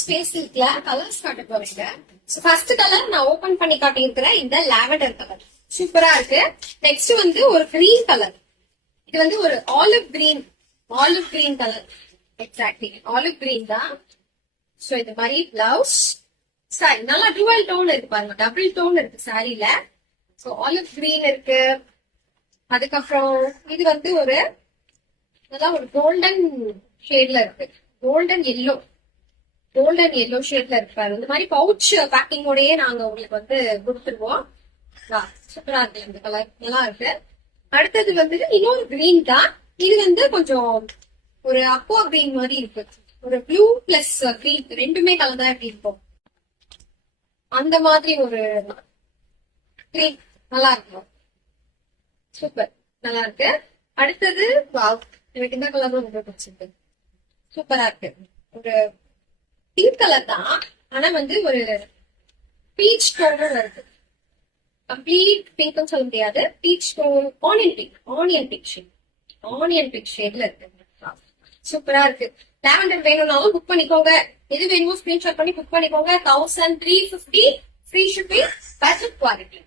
Space சில்க்ல colours காட்ட போறீங்க. First colour நான் ஓபன் பண்ணி காட்டியிருக்கிறேன் இந்த லாவெண்டர் கலர். சூப்பரா இருக்கு. நெக்ஸ்ட் வந்து ஒரு கிரீன் கலர். இது வந்து ஒரு olive green colour. Exactly olive green தான். சோ இது மாதிரி பிளவுஸ் சாரி நல்லா டுவல் டோன் இருக்கு பாருங்க, டபுள் டோன் இருக்கு சாரில. சோ ஆலிவ் கிரீன் இருக்கு. அதுக்கப்புறம் இது வந்து ஒரு நல்லா ஒரு கோல்டன் ஷேட்ல இருக்கு, கோல்டன் எல்லோ ஷேட்ல இருப்பாரு. இந்த மாதிரி பவுச் பேக்கிங்கோடயே நாங்க உங்களுக்கு வந்து கொடுத்துருவோம். சூப்பரா இருக்கு, இந்த கலர் நல்லா இருக்கு. அடுத்தது வந்து இன்னொரு கிரீன் தான். இது வந்து கொஞ்சம் ஒரு அக்வா கிரீன் மாதிரி இருக்கு, ஒரு ப்ளூ பிளஸ் கிரீன் ரெண்டுமே கலந்தா எப்படி இருக்கும் அந்த மாதிரி ஒரு கிரீன். நல்லா இருக்கும், சூப்பர் நல்லா இருக்கு. அடுத்தது எனக்கு இந்த கலர் ரொம்ப பிடிச்சிருக்கு, சூப்பரா இருக்கு. ஒரு பிங்க் கலர் தான், ஆனா வந்து ஒரு பீச் டோன் இருக்கு. கம்ப்ளீட் பிங்க்னு சொல்ல முடியாது, பீச் டோன், ஆனியன் பிங்க் ஷேட்ல இருக்கு. சூப்பரா இருக்கு. லாவெண்டர் வேணும்னாலும் புக் பண்ணிக்கோங்க. எது வேணுமோ ஸ்கிரீன்ஷாட் பண்ணி புக் பண்ணிக்கோங்க. 1350 ஃப்ரீ ஷிப்பிங், பட்ஜெட் குவாலிட்டி.